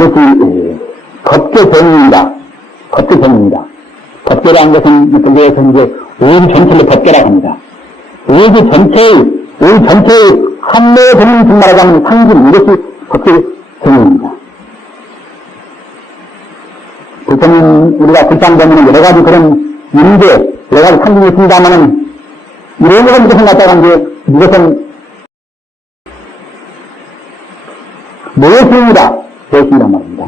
이것이 법계정입니다. 법계정입니다. 법계라는 것은 불교에서 이제 우주 전체를 법계라고 합니다. 우주 전체의 한매에 되는 정말하고 하는 상징, 이것이 법계정입니다. 불교는 우리가 불상되면 여러 가지 그런 문제, 여러 가지 상징이 있습니다만은 이런 것은 무엇을 갖다가 이제 이것은 무엇입니다. 무엇이란 말입니다.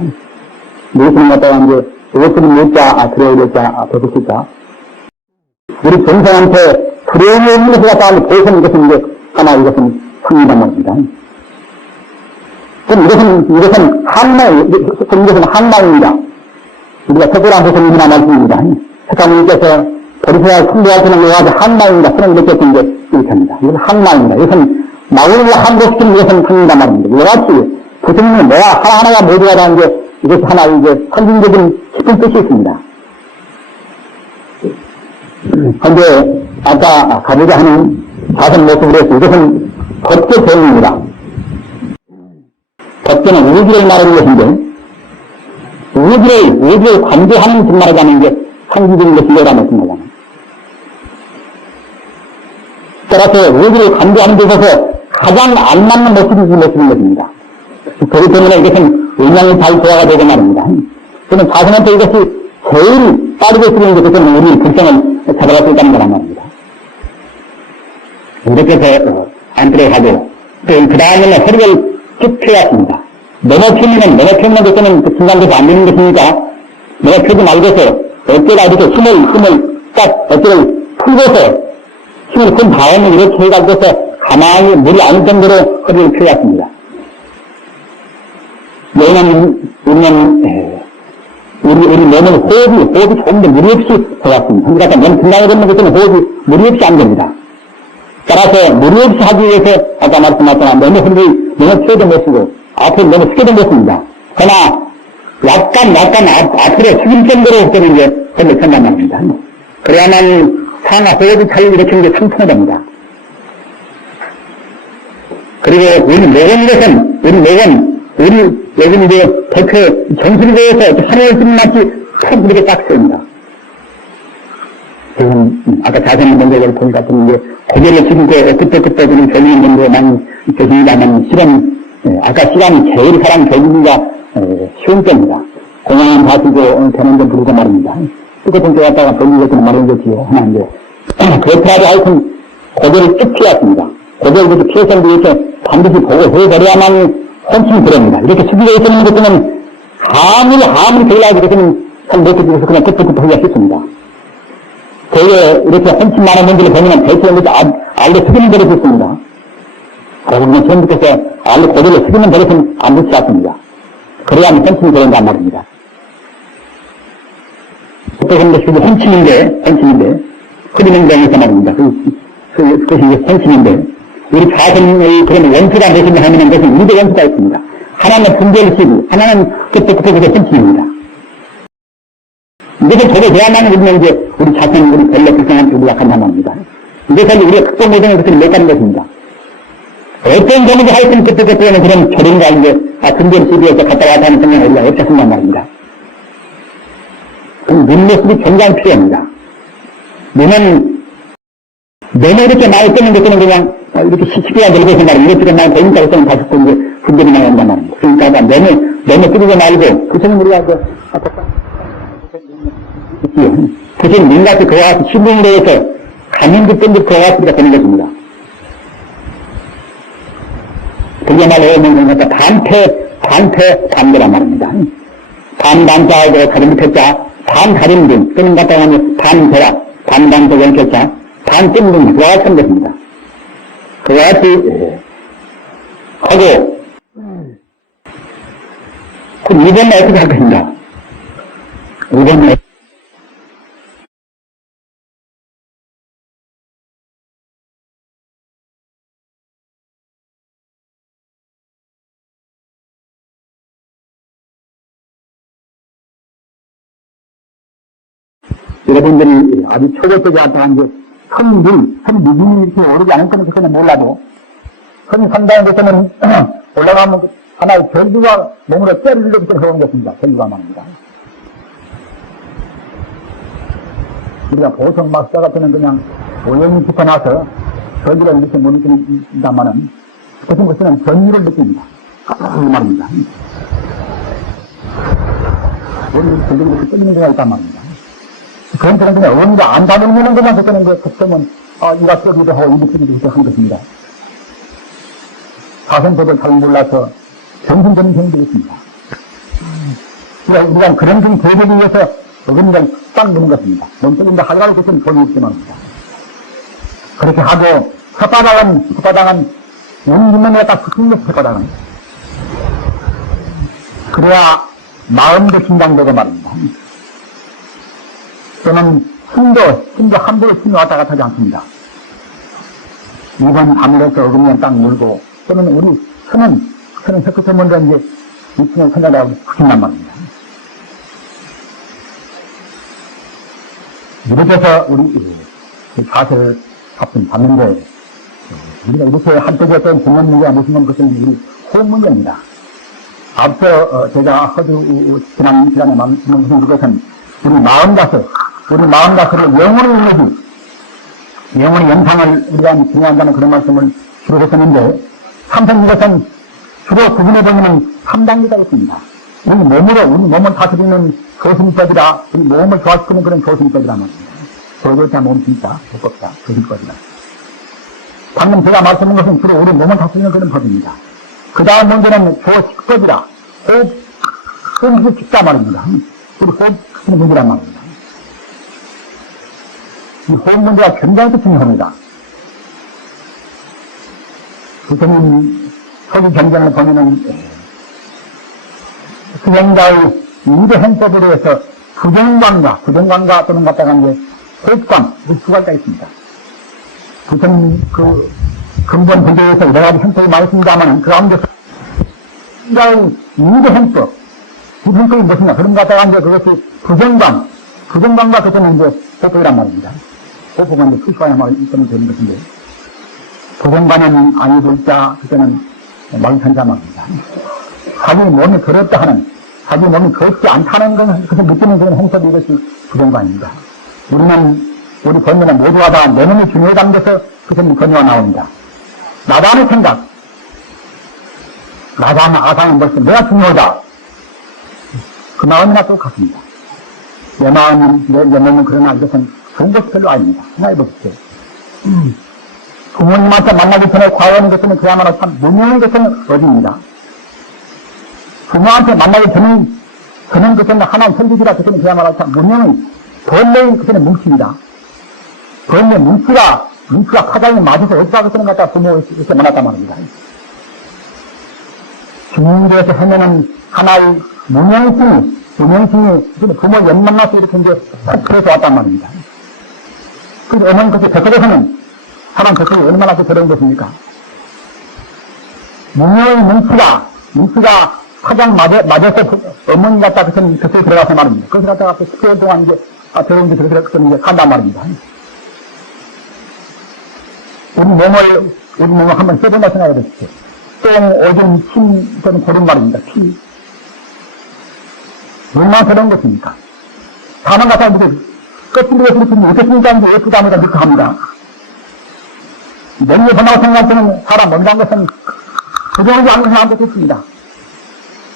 무엇을 갖다가 이제 무엇을 묻자, 두려워했자, 배고프자. 우리 정상한테 두려움이 없는 것을 갖다가 보여주는 것은 이제 하나 이것은 성이란 말입니다. 그럼 이것은 한마입니다. 우리가 석고랑 교수님이나 말씀입니다. 석가모니께서 버리세야 성도할 때는 여러 가지 한마입니다. 그런 이렇게 이제 이렇게 합니다. 이것은 한마입니다. 이것은 마음을 한복시키는 이것은 성이란 말입니다. 여러 가지 교수님은 내가 하나하나가 모두가 다 이제 이것이 하나 이제 선진적인 깊은 뜻이 있습니다. 그런데 아까 가보자 하는 자선 모습으로 해서 이것은 법계 대응입니다. 법계는 우주를 말하는 것인데 우주를 관계하는 말하자는 게 선진적인 것이라는 말이잖아요. 따라서 우주를 관계하는 데 있어서 가장 안 맞는 모습이 이 모습인 것입니다. 그렇기 때문에 이것은 의명이 잘 조화가 되게 말입니다. 저는 자신한테 이것이 제일 빠르게 쓰는 게 그것은 우리 불성을 잡아갈 수 있다는 거란 말입니다. 이렇게 해서 안뜰에 가고, 그 다음에는 허리를 쭉 펴왔습니다. 넘어펴면 것은 그 중간에서 안 되는 것이니까, 넘어펴지 말고서 어깨가 이렇게 힘을 딱 어깨를 풀고서 힘을 푼 다음에 이렇게 해가지고서 가만히 물이 안 정도로 허리를 펴왔습니다. 왜냐면, 우리 몸은 호흡이 조금 더 무리 없이 들어갔습니다. 그러니까 몸 등장에 되는 것은 호흡이 무리 없이 안 됩니다. 따라서 무리 없이 하기 위해서 아까 말씀하셨지만 너무 흔들이 너무 펴도 못쓰고 앞에 너무 숙여도 못씁니다. 그러나 약간 앞으로 숙일 정도로 때는 이제 별로 편한 말입니다. 그래야만 상하 호흡이 잘 일으키는 게 상통됩니다. 그리고 우리 요즘 이제 덕후 정신에 대해서 하늘을 쓰는 맛이 탁 이렇게 딱 씁니다. 지금, 아까 자세한 분들 보니까 이제 고개를 숙이고 그때 그런 재미있는 분들 많이 계십니다만, 아까 시간이 제일 사람 교육이가 쉬운 때입니다. 공항은 봐주고 되는 데 부르고 말입니다. 똑같은 데 갔다가 본인 같은 말인 거지요. 하나 이제. 그렇더라도 하여튼 고개를 쭉 피웠습니다. 고개를 이렇게 피해서 이렇게 반드시 보고 해버려야만 혼침이 들어옵니다. 이렇게 숙이고 있는 것들은 아무리 되려고 그러면 참 몇 개 중에서 그냥 끝부터 하기가 쉽습니다. 되게 이렇게 혼침 많은 분들을 보면 대체로 이렇게 알로 숙이는 버릇이 있습니다. 그러고 그냥 처음부터 알로 고개를 숙이는 버릇은 안 좋지 않습니다. 그래야만 혼침이 들어온단 말입니다. 어떤 것이 혼침인데, 흐리는 경우에서 말입니다. 그것이 이제 혼침인데, 우리 자선의 그런 원수가 무엇이냐 하면 그것은 우리의 원수가 있습니다. 하나는 분별을 쓰고, 하나는 그때 혼침입니다. 이것을 저게 돼야만 우리는 이제 우리 자신, 우리 별로 불쌍한 우리가 간단 말입니다. 이것을 우리가 극복 못하는 것을 못 가는 것입니다. 어떤 경우도 하여튼 그때는 그런 저런가 이제, 분별 쓰기에서 갔다 와서 하는 생각이 우리가 없었단 말입니다. 그럼 눈 모습이 굉장히 필요합니다. 눈은 너무 이렇게 많이 뜨는 것들은 그냥 이렇게 쉽게 늙어서 말이야. 이것들은 많이 보인다 해서는 다시 또 이제 분별이 나온단 말입니다. 그러니까 너무 뜨리지 말고, 그처럼 우리가 그처럼 민낯이 그와 같이 신분에 대해서 가는 듯 그와 같이가 되는 것입니다. 그게 말로 반대란 말입니다. 반반자하고 가림 펴자, 반가림 등, 또는 갖다가 반대라, 반반자 연결자, 반뜬등, 그와 같은 것입니다. 그와 같이, 하고, 그럼 이번에 어떻게 할 것인가? 이번에, 여러분들이 아주 초보적이 앞에 이제 선미진이 이렇게 오르지 않을 거는 그거는 몰라도, 선이 산다는 것은 올라가면 하나의 결주가 몸으로 때리려부터 해온 것입니다. 결주가 말입니다. 우리가 보통 막사 같은 그냥 오염이 깊어나서 결주를 이렇게 못 느낀다마는 그것은 것은 전율을 느낍니다. 그 말입니다. 우리 결주가 이렇게 끊는 경우가 있단 말입니다. 그런 때는 그냥 어머니가 안 다물는 것만 그때는 그때는 이가 쏘기도 하고 이가 쏘기도 한 것입니다. 사선법을 잘 몰라서 정신적인 경우도 있습니다. 우리가 그런 좀 대비를 위해서 어머니가 딱 보는 것입니다. 몸속인데 하려고 그때는 돈이 없지 말입니다. 그렇게 하고 혓바닥은 용기면에 딱 붙는 혓바닥은 그래야 마음도 긴장되고 말입니다. 또는 힘도 함부로 힘이 왔다 갔다 하지 않습니다. 이번 밤에서 어금니에 딱 물고 또는 우리 손은 혀끝에 먼저 이제 이층을 생각하고 붙인단 말입니다. 이렇게 해서 우리 자세를 받는데 우리가 이렇게 한쪽에 또 공연 문제가 무슨 것은 우리 호흡 문제입니다. 앞서 제가 지난 시간에 말씀드린 그것은 우리 마음가서를 영혼의 이미지, 영혼의 영상을 우리가 중요한다는 그런 말씀을 주로 했었는데, 삼성 이것은 주로 구분해보면 3단계가 있습니다. 우리 몸을 다스리는 조심법이라, 우리 몸을 조화시키는 그런 조심법이란 말입니다. 조절자 몸심자, 조법자, 조심법이다. 방금 제가 말씀한 것은 주로 우리 몸을 다스리는 그런 법입니다. 그 다음 문제는 조식법이라, 호흡이 깊다 말입니다. 우리 호흡 문제란 말입니다. 이 호흡 문제가 굉장히 중요합니다. 선생님 서기 경전을 보면은 수행자의 이대 행법으로 해서 부정관과 또는 갖다가 이제 호흡관, 두 가지가 있습니다. 그 근본 부재에서 여러 가지 행법이 많이 있습니다만 그 가운데서 수행자의 이대 행법, 이 행법이 무엇이냐? 그런 갖다가 이제 그것이 부정관과 그때는 이제 호흡이란 말입니다. 호흡은 이제 수시와의 말이 있으면 되는 것인데, 부정관은 아니 볼자, 그때는 망천자 말입니다. 자기 몸이 더럽다 하는, 자기 몸이 더럽지 않다는 건, 그것을 느끼는 그런 행법이 이것이 부정관입니다. 우리 권면은 모두가 다 내 몸이 중요하다는 데서 그것은 권유가 나옵니다. 나다는 생각, 나다는 아상은 벌써 내가 중요하다. 그 마음이나 똑같습니다. 내 마음은, 내 몸은 그러나 이것은 좋은 것이 별로 아닙니다. 생각해보십시오. 부모님한테 만나기 전에 과거하는 것은 그야말로 참 무명한 것은 어디입니다. 부모한테 만나기 전에 것은 하나의 선지기라 그것은 그야말로 참 무명한 벌레인 그것은 뭉치입니다. 벌레 뭉치가 파장이 맞아서 없다 그것은 갖다 부모에서 만났단 말입니다. 중국에서 헤매는 하나의 무명심이 부모 연 만나서 이렇게 이제 그래서 왔단 말입니다. 그래서 어머니 그렇게 백화점에서는 사람 백화점이 얼마나 더러운 것입니까? 무명의 뭉치가 파장 맞아서 어머니 갖다 그것은 뱃속에 들어가서 말입니다. 그래서 갖다가 10개월 동안 이제 더러운 게 들어가서 이제 산단 말입니다. 우리 몸을 한번 써본다 생각해 보십시오. 똥, 오줌, 침, 또는 고른 말입니다. 피. 얼마나 더러운 것입니까? 다만 갖다 이제 껍질에 이렇게 어떻습니까? 이제 예쁘다 하면서 이렇게 합니다. 명예 번하고 생각하는 사람 먼저한 것은 부정하지 않는 사람도 있습니다.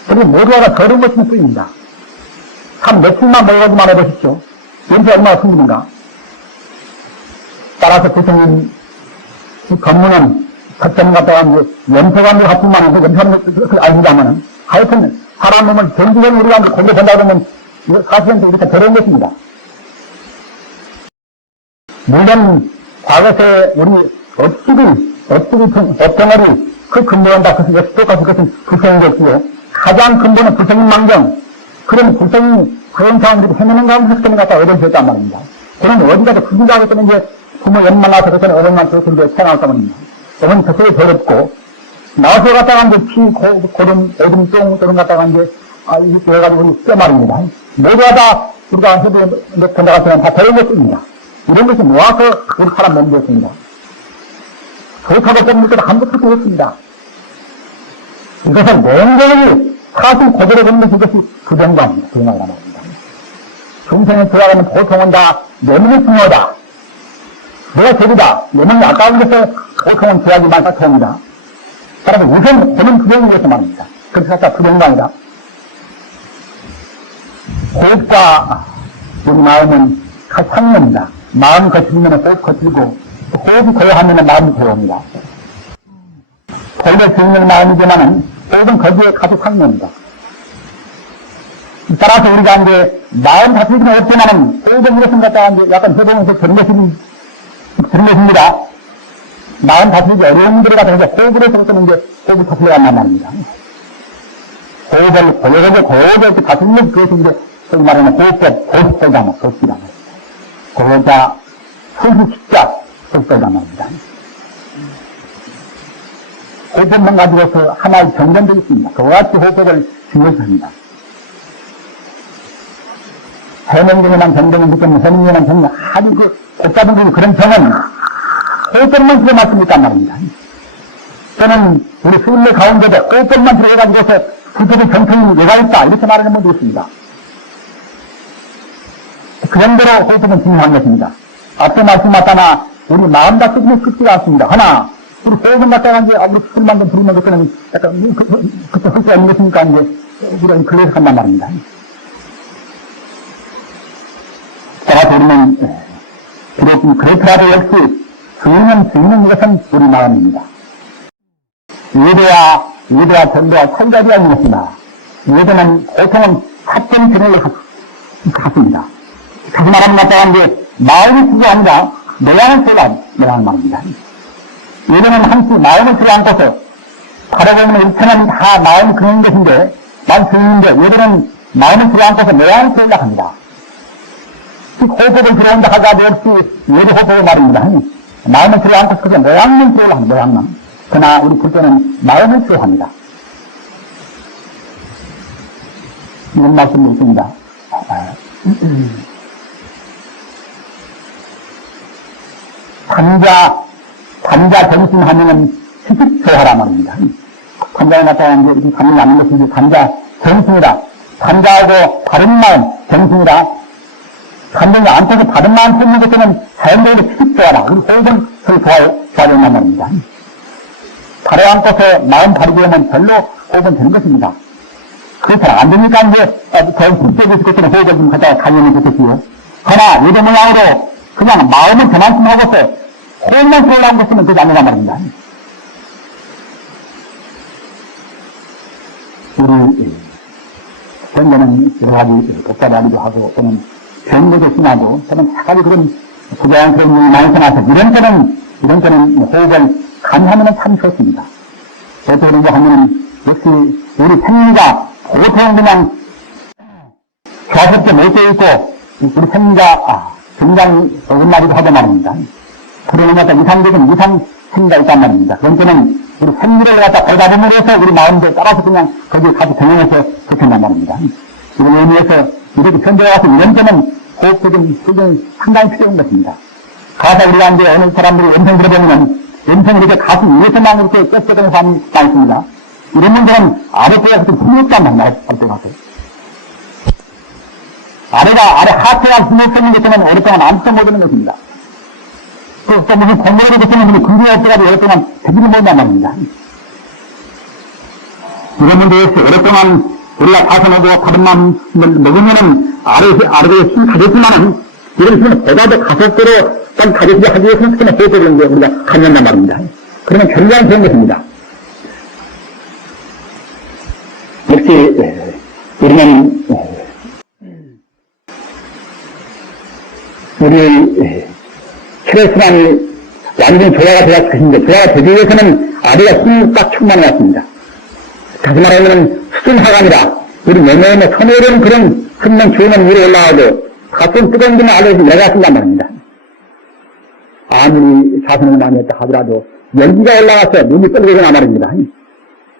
그리고 모두가 더러운 것일 뿐입니다. 한 며칠만 먹어가지고 말해보십시오. 연세 얼마나 숨기는가? 따라서 교수님 법문은 특정 갖다가 이제 연세관을 합치만 해서 연세관을 알고자면은 하여튼 사람 몸을 정기적으로 우리가 공부 본다 그러면 사실은 이렇게 더러운 것입니다. 물론 과거에 우리 업식이 법정어리 그 근본다 그것이 똑같이 그것은 불성인 것이고 가장 근본은 불성인 망정 그런 불성이 그런 사람들이 헤매는 가운데 그것을 갖다 얻어졌단 말입니다. 그런 어디가도 그기가 그때는 이제 부모 연 만나서 그때는 어머니만 그것을 이제 태어났단 말입니다. 어머니 그것이 더럽고 나와서 갖다가 이제 피, 고름, 오줌, 똥, 그런 갖다가 이제 이렇게 해가지고 우리 뼈 말입니다. 모두가 다 우리가 해도 본다 같으면 다 더러운 것입니다. 이런 것이 모아서 우리 사람 몸이었습니다. 좋다고 뽑는 것도 한 것도 없습니다. 이것은 맹경이 사실 고대로 되는 것이 이것이 부정관입니다. 부정관이라 말입니다. 중생이 들어가면 보통은 다 내면이 중요하다. 내가 죄이다. 내면이 아까운 것에 보통은 죄악이 많다 처음이다. 따라서 우선 본인 부정인 것을 말합니다. 그래서 갖다 부정관이다. 호흡과 우리 마음은 같이 상념이다. 마음이 거칠면 호흡 거칠고 호흡이 고요하면 마음이 고요합니다. 본래 주인의 마음이지만은 호흡은 거기에 가서 상념이다. 따라서 우리가 이제 마음 다스리기는 없지만은 호흡은 이것은 갖다가 이제 약간 해보면서 그런 것입니다. 마음 다스리기 어려운 문제를 갖다가 해서 호흡을 해서부터는 이제 호흡을 다스려간단 말입니다. 호흡을 고요하게 다스리는 그것이 이제 소위 말하는 호흡법, 고식법이다 말입니다. 고요자, 수식자, 호흡법이다 말입니다. 호흡법만 가지고서 하나의 정전도 있습니다. 그와 같이 호흡법을 중요시 합니다. 해명경에만 정정은 그때는 해명경에만 정정, 아주 복잡한 그런 정은 호흡법만 들어 맞습니까 말입니다. 저는 우리 수은례 가운데도 호흡법만 들어가지고서 그들의 정통이 왜가 있다 이렇게 말하는 분도 있습니다. 그 정도로 호흡법은 중요한 것입니다. 앞서 말씀하셨다나 우리 마음 다스리기는 쉽지가 않습니다. 하나 우리 호흡은 갖다가 이제 우리 술만 좀 부르면 그때는 약간 그때 할 수가 있는 것이니까 이제 우리가 그래서 한단 말입니다. 따라서 우리는 비록 그렇더라도 역시 주인은 이것은 우리 마음입니다. 예배와 전도와 성가비가 있는 것입니다. 예배는 보통은 사점 진행을 갖습니다. 다시 말하면 갖다가 이제 마음이 주가 아니라 모양을 들어가는 말입니다. 예배는 항상 마음을 들어안고서 바라보면 일편은 다 마음이 그런 것인데 마음이 그런데 예배는 마음을 들어안고서 모양을 들어가려 합니다. 호흡을 들어온다 하다도 역시 예배 호흡을 말입니다. 마음을 들어안고서 그저 모양만 들어오려 합니다. 모양만. 그러나 우리 불교는 마음을 들어합니다. 이런 말씀도 있습니다. 단자 정신하면은 희식조하라 말입니다. 단자에 나타나는 게 감이 나는 것이 단자 정신이라. 단자하고 바른 마음 정신이라. 감정이 안 터서 바른 마음 생긴 것에는 자연적으로 희식조하라. 우리 호흡은 서로 좋아진단 말입니다. 바로 안고서 마음 바르게 하면 별로 호흡은 되는 것입니다. 그렇잖아. 안 되니까 이제 더 국제적인 것처럼 호흡을 좀 갖다가 가면은 좋겠지요. 그러나 예배 모양으로 그냥 마음을 그만큼 하고서 호흡만 들어오려는 것이면 되지 않는단 말입니다. 우리 현재는 여러 가지 복잡하기도 하고 또는 병력이 심하고 또는 여러 가지 그런 부자한 그런 일이 많이 나서 이런 때는 호흡을 감하면 참 좋습니다. 그래서 그런가 하면은 역시 우리 생리가 보통 그냥 좌석에 못되어 있고 우리 생리가 굉장히 어긋나기도 하단 말입니다. 그러는 것과 이상적인 이상 생리가 있단 말입니다. 그런 때는 우리 생리를 갖다 보답함으로써 우리 마음도 따라서 그냥 거기에 같이 병행해서 좋겠단 말입니다. 이런 의미에서 이렇게 현대에 와서 이런 때는 호흡적인 수준이 상당히 필요한 것입니다. 가서 우리가 이제 어느 사람들이 음성 들어보면 음성을 이렇게 가슴 위에서만 이렇게 껴펴가는 사람이 많습니다. 이런 분들은 아랫배가 좀 힘있단 말이에요. 아래 하트가 힘없는 것에는 오랫동안 안쓰 못하는 것입니다. 또 무슨 공부를 듣는 분이 궁금해 없어가지고 오랫동안 되지를 못한단 말입니다. 이런 분들 역시 오랫동안 우리가 가슴하고 다른 마음을 먹으면은 아래에 힘이 가졌지만은 이런 힘은 보다도 가속도로 가족이 하기 위해서 특히나 호흡을 우리가 하는단 말입니다. 그러면 굉장히 좋은 것입니다. 역시 우리는 우리 혈액순환이 완전 조화가 되었을 것인데 조화가 되기 위해서는 아래가 힘이 딱 충만해 왔습니다. 다시 말하면 수준하관이라 우리 내면에 선호되는 그런 흠명 주는 위로 올라가고 가끔 뜨거운 데만 아래에서 내려갔단 말입니다. 아무리 사선을 많이 했다 하더라도 연기가 올라가서 눈이 떨어지거나 말입니다.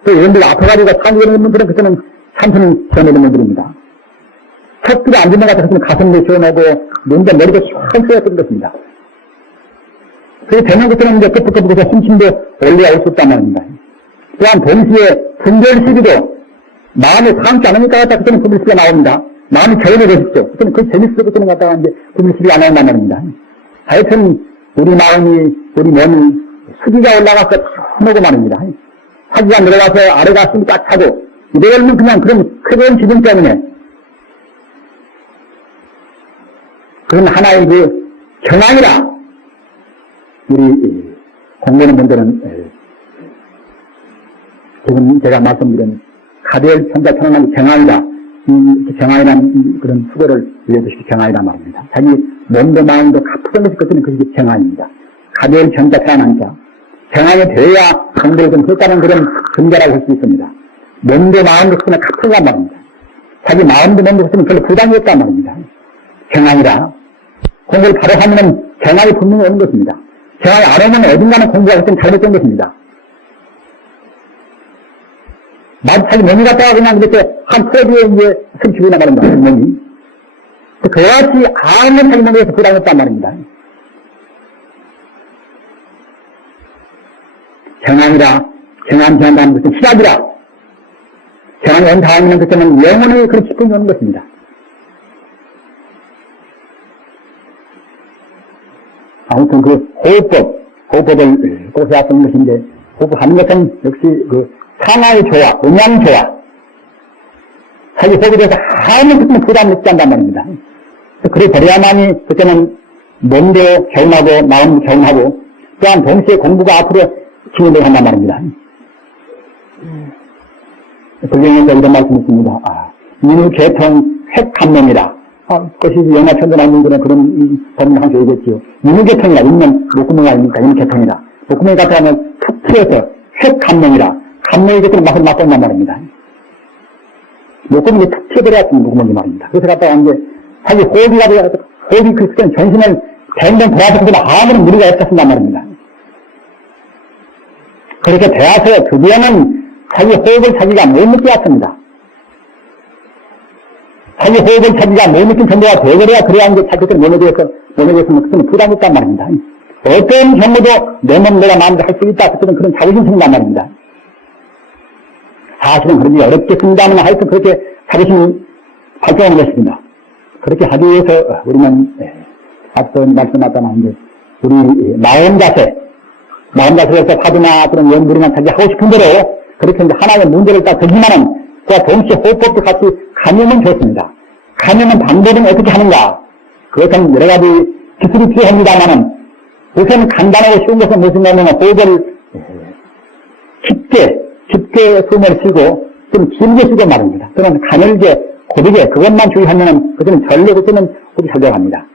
또 이런들 아파가지고 상기에 있는 분들은 그때는 삼선을 지어내는 분들입니다. 척비가 안 되는 것 같아서 가슴도 지어내고 눈도 머리도 쫙 쏘였던 것입니다. 그래서 되는 것처럼 이제 끝부터 힘심도 올려야 올 수 없단 말입니다. 또한 동시에 근절시비도 마음이 상치 않으니까 갖다 그때는 구물시비가 나옵니다. 마음이 결연해졌죠. 그때는 그 재밌어서 그때는 갖다가 이제 구물시비가 나온단 말입니다. 하여튼 우리 마음이, 우리 몸이 수기가 올라가서 타놓고 말입니다. 사기가 내려가서 아래가 숨이 딱 차고 이래면 그냥 그런 크던 기분 때문에 그건 하나의 그 경황이라 우리 공부하는 분들은 지금 제가 말씀드린 가별 천자 천왕의 경황이라 이 경황이라는 그런 수고를 이해주시기 경황이란 말입니다. 자기 몸도 마음도 가쁘던 것이 그때는 그게 경황입니다. 가별 천자 천왕 자 경황이 되어야 공부를 좀 했다는 그런 근거라고 할 수 있습니다. 몸도 마음도 그냥 가쁘단 말입니다. 자기 마음도 몸도 그때는 별로 부담이 없단 말입니다. 경황이라 공부를 바로 하면은 경황이 분명히 오는 것입니다. 경황이 안 오면 어딘가는 공부가 그때는 잘못된 것입니다. 자기 몸이 갔다가 그냥 이렇게 한 포기에 이제 숨쉬고나 말입니다. 몸이. 그같이 아무런 자기 몸에서 부담이 없단 말입니다. 경황이라, 경황한다는 것은 시작이라, 경황이 온 다음에는 그때는 영원히 그런 기쁨이 오는 것입니다. 아무튼 그 호흡법을 꼭 해야 하는 것인데, 호흡하는 것은 역시 그 상하의 조화, 음양 조화. 자기 호흡에 대해서 아무 그때는 부담 느끼지 않단 말입니다. 그래 버려야만이 그때는 몸도 개운하고 마음도 개운하고 또한 동시에 공부가 앞으로 진행되게 한단 말입니다. 불경에서 이런 말씀이 있습니다. 인후개통 획감명이라. 그것이 영화천도나는 그런 법을 한 얘기했지요. 인후개통이라. 인면 목구멍이 아닙니까? 인후개통이라. 목구멍이 같아 하면 툭 트여서 획감명이라. 감명이 그때는 맛을 맛본단 말입니다. 목구멍이 툭 튀어버려야 목구멍이 말입니다. 그래서 갖다가 이제 자기 호흡이 그때는 전신을 뱅뱅 돌아서 그때는 아무런 무리가 없었단 말입니다. 그렇게 되어서 드디어는 자기 호흡을 자기가 못 느끼었습니다. 자기 호흡을 자기가 못 느낀 정도가 되어버려야 그래야 이제 자기들 몸에 대해서 그때는 부담이 있단 말입니다. 어떤 경우도 내 몸 내가 마음대로 할 수 있다. 그때는 그런 자부심 생긴단 말입니다. 사실은 그러기 어렵겠습니다만 하여튼 그렇게 자부심이 발전하는 것입니다. 그렇게 하기 위해서 우리는 앞서 말씀하셨잖아. 이제 우리 마음자세에서 화두나 그런 연구나 자기 하고 싶은 대로 그렇게 이제 하나의 문제를 딱 들지만은 그와 동시에 호흡법도 같이 가면은 좋습니다. 가면은 방법은 어떻게 하는가? 그것은 여러 가지 기술이 필요합니다만은 우선 간단하고 쉬운 것은 무엇이냐면 호흡을 깊게 숨을 쉬고 좀 길게 쉬고 말입니다. 그러면 가늘게 고르게 그것만 주의하면은 그때는 절로 그때는 호흡이 잘 들어갑니다.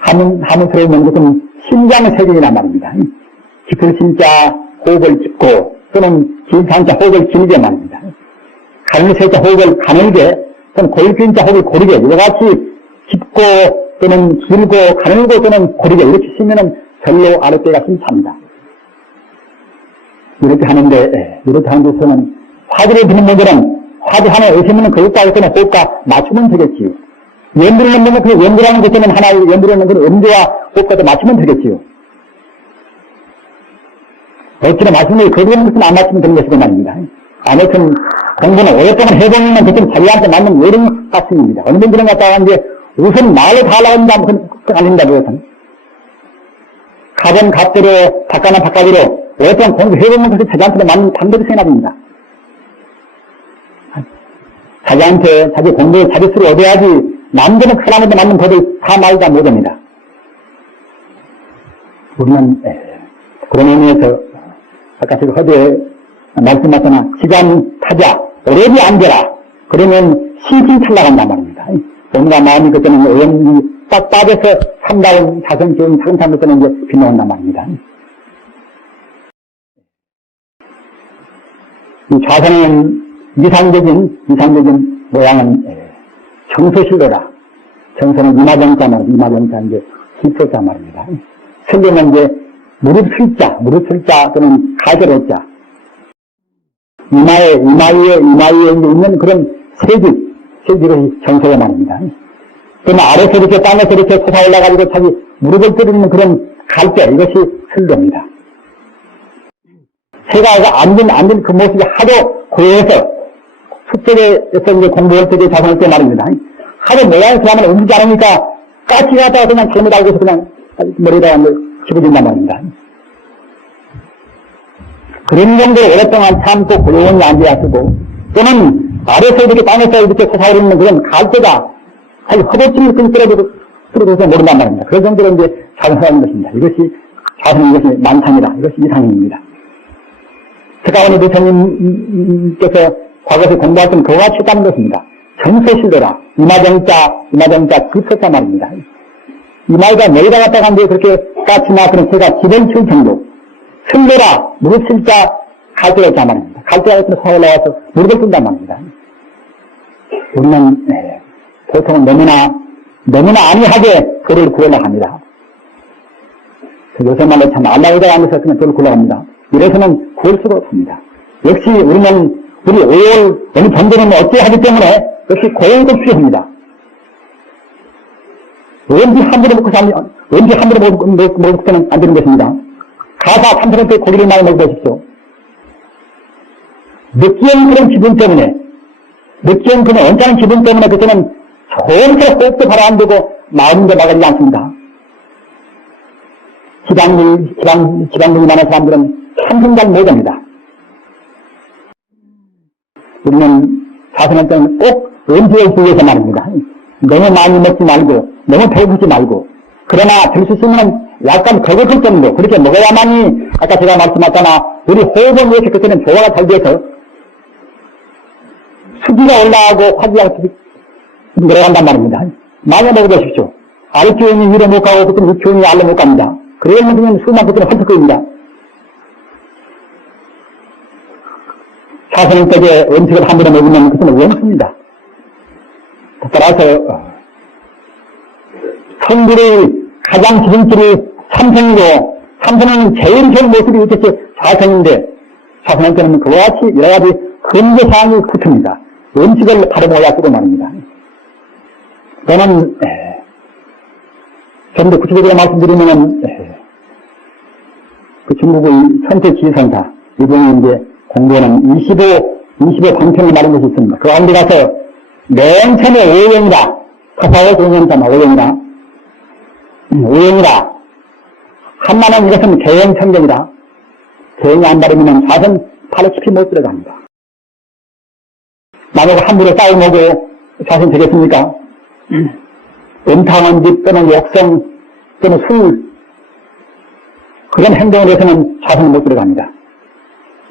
하면스러운 것은 심장세균이란 말입니다. 깊은 심자 호흡을 깊고 또는 긴 상자 호흡을 길게 말입니다. 가늘 세자 호흡을 가늘게 또는 골긴자 호흡을 고르게 이와같이 깊고 또는 길고 가늘고 또는 고르게 이렇게 쉬면은 절로 아랫배가 힘찹니다. 이렇게 하는데 저는 화두를 드는 분들은 화두 하나 의심은 그것과 그때는 호흡과 맞추면 되겠지요. 연두를 넣는 그 연두라는 것에는 하나의 연두를 넣는 그 음주와 호흡과 맞추면 되겠지요. 어찌나 맞추면 그런 것은 안 맞추면 되는 것이고 말입니다. 아무튼 공부는 오랫동안 해보면 그때는 자기한테 맞는 요령 같습니다. 어느 분들은 갖다가 이제 우선 말을 다 나온다 그건 아닙니다. 그것은 가본 값대로 바깥은 바깥으로 오랫동안 공부해보면 그것이 자기한테 맞는 방법이 생각합니다. 자기한테 자기 공부에 자기 수를 얻어야지 남들은 그 사람한테 맞는 법을 다 말다 못합니다. 우리는 그런 의미에서 아까 제가 허대에 말씀하셨나 시간 타자 오래비 앉아라 그러면 신신탈락한단 말입니다. 몸과 마음이 그때는 오염이 딱 빠져서 삼다운 자성적인 차근차근 그때는 이제 빗나온단 말입니다. 이 자성은 이상적인 모양은 정서실로라. 정서는 이마정자 말입니다. 이마정자 이제 실표자 말입니다. 설명은 이제 무릎술자 또는 가절자. 이마에 있는 그런 세집이 정서가 말입니다. 그러면 아래서 이렇게 땅에서 이렇게 솟아 올라가지고 자기 무릎을 때리는 그런 갈대, 이것이 설도입니다. 새가 앉은 그 모습이 하도 고해서 숙제에서 이제 공부할 때 자선할 때 말입니다. 하도 모양이 그러면 움직이지 않으니까 까치 가다가 그냥 잘못 알고서 그냥 머리에다가 집어준단 말입니다. 그런 정도로 오랫동안 참고 고요히 앉아야 쓰고, 또는 아래서 이렇게 땅에서 이렇게 솟아오르는 그런 갈대가 사실 허벅지를 끌어들어서 모른단 말입니다. 그런 정도로 이제 자선하는 것입니다. 이것이 자선인 것이 만탄이다. 이것이 이상입니다. 석가모니 부처님께서 과거에 공부하신 그와 같이 했다는 것입니다. 정서실로라. 이마정자 급서자 말입니다. 이마에다 머리가 갖다 간데 그렇게 까치나 그런 새가 집을 칠 정도. 슬로라. 무릎 실자 갈대가 있단 말입니다. 갈대가 있으면 서 올라와서 무릎을 뜬단 말입니다. 우리는 보통은 너무나 안이하게 그를 구하려 합니다. 요새 말로 참 알라에다가 앉아서 그냥 그를 구하려 합니다. 이래서는 구할 수가 없습니다. 역시 우리 어느 정도는 어찌하기 때문에 역시 고용도 필요합니다. 언제 함부로 먹고서는 안 되는 것입니다. 가사 3%의 고기를 많이 먹어보십시오. 느끼한 그런 기분 때문에, 느끼한 그런 언짢은 기분 때문에 그때는 전체 호흡도 바로 안 되고 마음도 나가지 않습니다. 지방물이 많은 사람들은 참생잘 못합니다. 우리는 자선할 때는 꼭 음식을 주위해서 말입니다. 너무 많이 먹지 말고, 너무 배고프지 말고, 그러나 들 수 있으면 약간 배고플 정도, 그렇게 먹어야만이, 아까 제가 말씀하셨잖아, 우리 호흡은 이렇게 그때는 조화가 잘 돼서, 수기가 올라가고 화기가 내려간단 말입니다. 많이 먹어보십시오. 아랫기운이 위로 못 가고, 그때는 윗기운이 아래로 못 갑니다. 그러면 그냥 술만 그때는 헐떡거립니다. 자선할 때에 음식을 함부로 먹으면 그때는 원수입니다. 따라서 성불의 가장 기준줄이 삼선이고, 삼선은 제일 좋은 모습이 이렇게 자선인데, 자선할 때는 그와 같이 여러 가지 금제사항이 붙습니다. 음식을 바로 먹어야 쓰고 말입니다. 저는 좀 더 구체적으로 말씀드리면 그 중국의 천태 지선사 이분이 이제 공부하는 25 방편을 말한 것이 있습니다. 그 가운데 가서 맨 처음에 오행이라, 가사의 동영자나 오행이라, 한마는 이것은 개행천경이다. 개행이 안 바르면 자선 팔에 깊이 못 들어갑니다. 만약 함부로 싸움하고 자선 되겠습니까? 음탕한 짓 또는 욕성 또는 술, 그런 행동을 해서는 자선은 못 들어갑니다.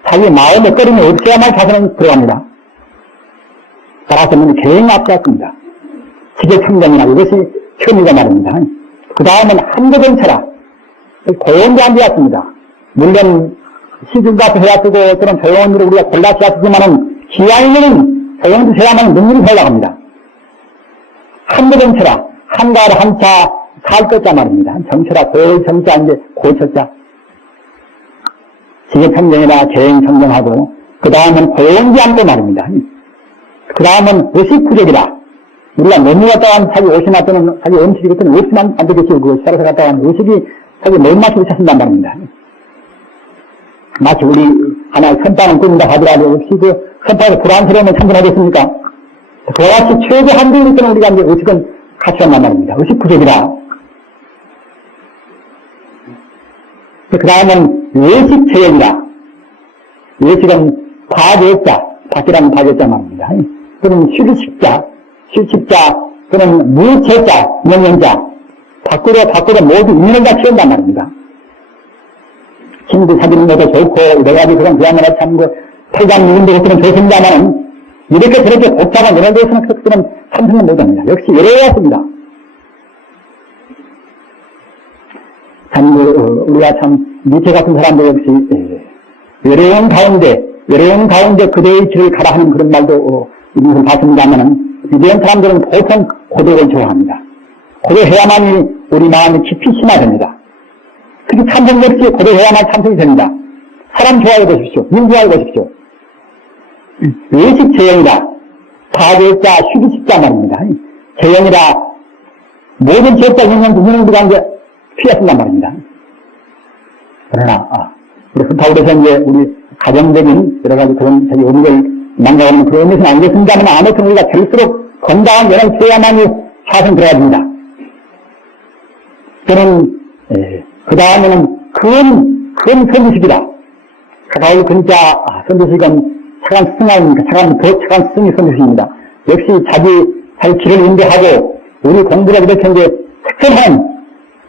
자기 마음의 꺼림이 없어야만 자선은 들어갑니다. 따라서는 개행이 앞서왔습니다. 지게천경이나 이것이 처음이다 말입니다. 그 다음은 한국은처라 고용도 안 되었습니다. 물론 시중 가서 해야 쓰고 또는 조용한 일을 우리가 골라서 해야 쓰지만은 기왕이면 조용도 해야만 눈물이 흘러갑니다. 한국은처라 한가를 한자 살것자 말입니다. 정처라 고정자 이제 고철자 지게천경이나 개행천경하고 그 다음은 고용도 않고 말입니다. 그 다음은 의식부족이라. 우리가 너무 갔다 간 자기 옷이나 또는 자기 음식이 그때는 없으면 안 되겠죠. 그 살아서 갔다 간 의식이 자기 몸맛으로 찾는단 말입니다. 마치 우리 하나의 선빵을 끓는다 하더라도 역시 그 선빵에 불안스러우면 참선하겠습니까? 그와 같이 최고 한도일 때는 우리가 이제 의식은 같이 한단 말입니다. 의식부족이라. 그 다음은 외식체형이라. 외식은 과제자, 밖이라는 과제자 말입니다. 또는 휴식자, 또는 무체자, 명령자, 밖으로 모두 있는 다 채운단 말입니다. 친구 사귀는 것도 좋고, 여러 가지 그런 그야말로 참 탈장 이런 것들은 좋습니다만은, 이렇게 저렇게 복잡한 여러 데서는 그것들은 참선을 못합니다. 역시 외로웠습니다. 참, 우리가 참, 니체 같은 사람도 역시, 외로운 가운데 그대의 길을 가라 하는 그런 말도, 이분은 봤습니다만은, 이런 사람들은 보통 고독을 좋아합니다. 고독해야만이 우리 마음이 깊이 심화됩니다. 특히 참선 역시 고독해야만 참선이 됩니다. 사람 좋아해 보십시오. 민 좋아해 보십시오. 외식 제형이라, 가제자, 휴기식자 말입니다. 제형이라, 모든 제자 영향도 유능들과 피했단 말입니다. 그러나, 우리 흠파울에서 이제 우리 가정적인 여러 가지 그런 자기 의미를 망가가는 그런 의미는 아니겠습니다만 아무튼 우리가 될수록 건강한 연을 취해야만이 사선 들어갑니다. 저는 그 다음에는 큰 선지식이다. 가까이 근자 선지식은 차관 스승 아닙니까? 더 차관 스승이 선지식입니다. 역시 자기 길을 인도하고 우리 공부를 이렇게 이제 특별한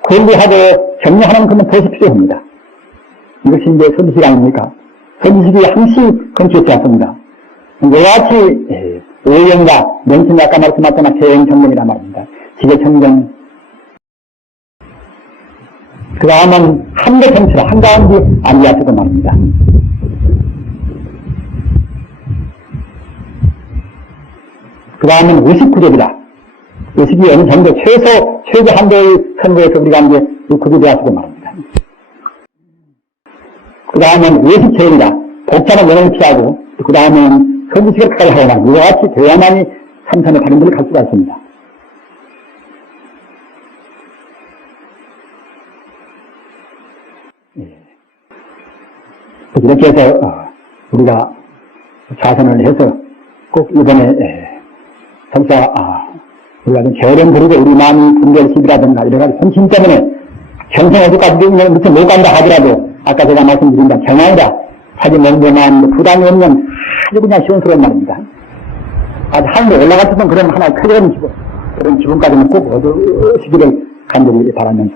공부하고 격려하는 그런 것이 필요합니다. 이것이 이제 선지식 아닙니까? 선지식이 항시 건축했지 않습니다. 이와같이 오영과 명칭이 아까 말씀하셨잖아 개행정경이란 말입니다. 지계천경. 그 다음은 한대정치라 한가운데 아니하시고 말입니다. 그 다음은 의식구조이다. 의식이 어느 정도 최저 한도의 선거에서 우리가 이제 구조되었고 말입니다. 그 다음은 의식체이다. 복잡한 영역을 피하고 그 다음은 선지식을 가까이 하여만 이와 같이 돼야만이 삼선의 다른 길을 갈 수가 있습니다. 이렇게 해서 우리가 자선을 해서 꼭 이번에 성사 우리가 좀 게으름 부리고 우리 마음이 분별식이라든가 이런 가지 혼심 때문에 평생 어디까지 밑에 못 간다 하더라도 아까 제가 말씀드린 바 경향이다. 자기 몸에만 부담이 없는 아주 그냥 시원스러운 말입니다. 아주 하늘에 올라갔던 그런 하나의 큰 그런 기분까지는 꼭 얻으시기를 간절히 바라면서